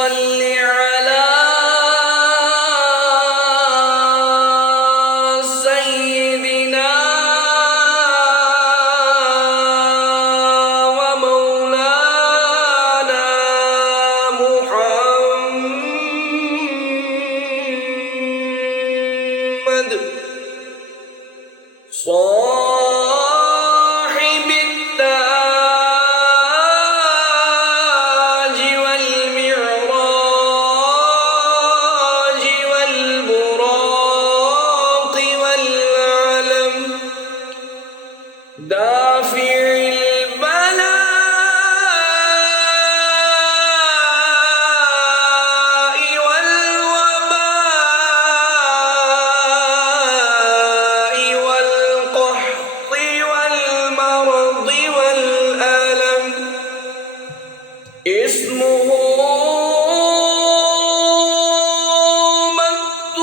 صل على سيدنا ومولانا محمد صاحب التاج والمعراج والبراق والعلم دافع البلاء والوباء والقحط والمرض والألم اسمه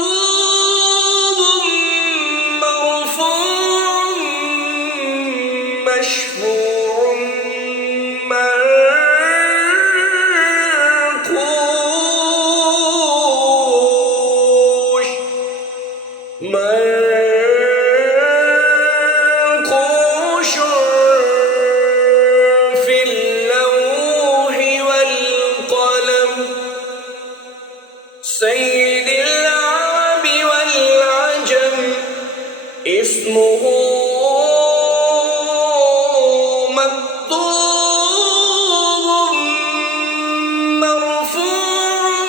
مكتوب مرفوع مشفوع منقوش في اللوح والقلم سيد العرب والعجم اسمه مكتوب مرفوع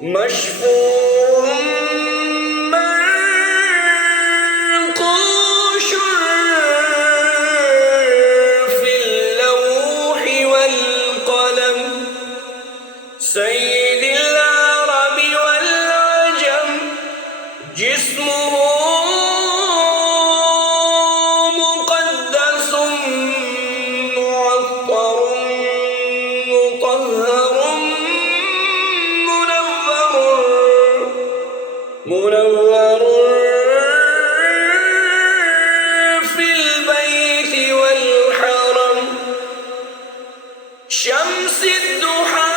مشفوع منقوش في اللوح والقلم سيد العرب والعجم جسمه مقدس معطر مطهر منور في البيت والحرم شمس الضحى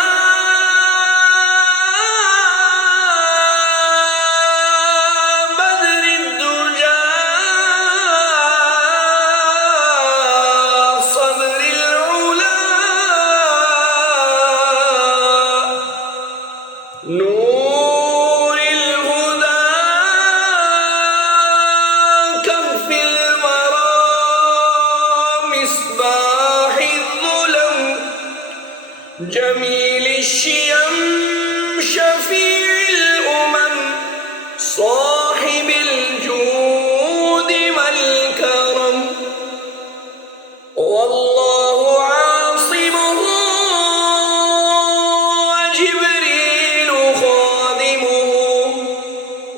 بدر الدجى صدر العلا نور الهدى كف الورى مصباح الظلم جميل الشيم شفيع الأمم صاحب الجود والكرم والله عاصمه وجبريل خادمه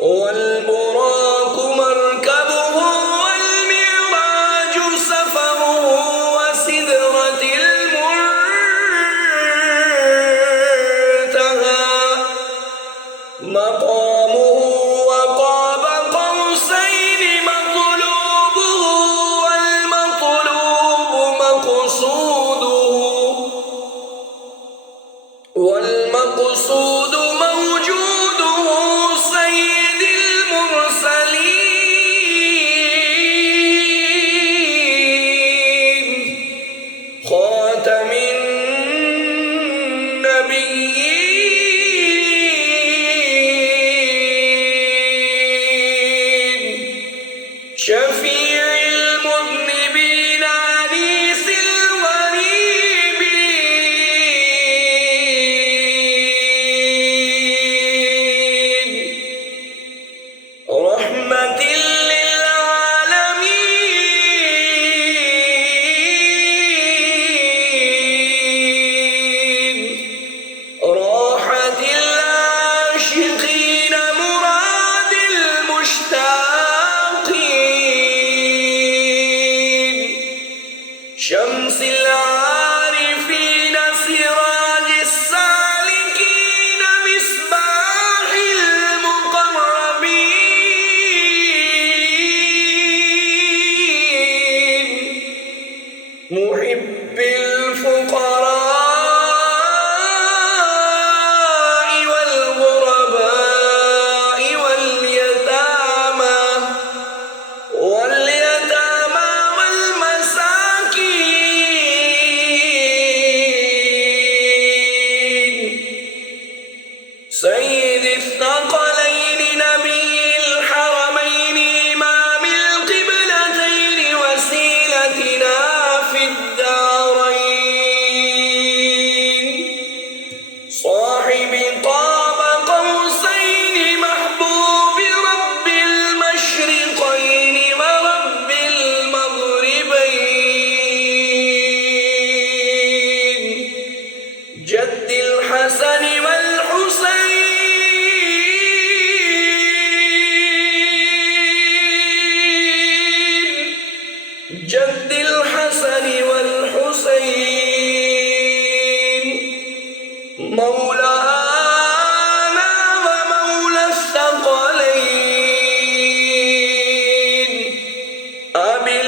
والبراق مركبه والمعراج سفره وسدرة المنتهى مقامه وقاب قوسين مطلوبه والمطلوب والمقصود موجوده سيد المرسلين خاتم النبيين شفيع المذنبين أنيس الغريبين رحمة للعالمين راحة العاشقين مراد المشتاقين شمس العارفين سراج السالكين مصباح المقربين محب جد الحسن والحسين مولانا ومولى الثقلين أبي